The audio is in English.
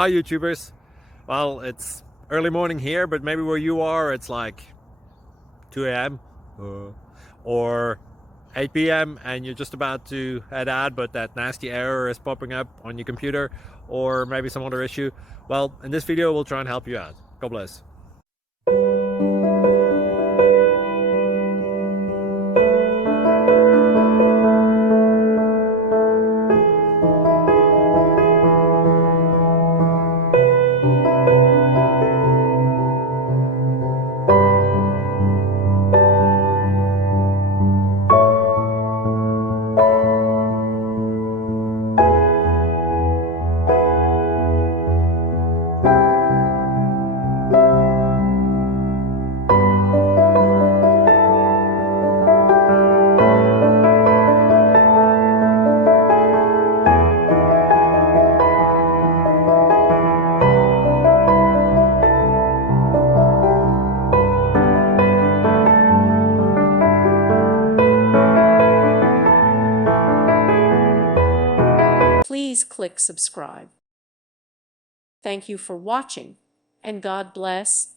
Hi YouTubers. Well, it's early morning here, but maybe where you are it's like 2 a.m. or 8 p.m. and you're just about to head out, but that nasty error is popping up on your computer, or maybe some other issue. Well, in this video we'll try and help you out. God bless. Please click subscribe. Thank you for watching, and God bless.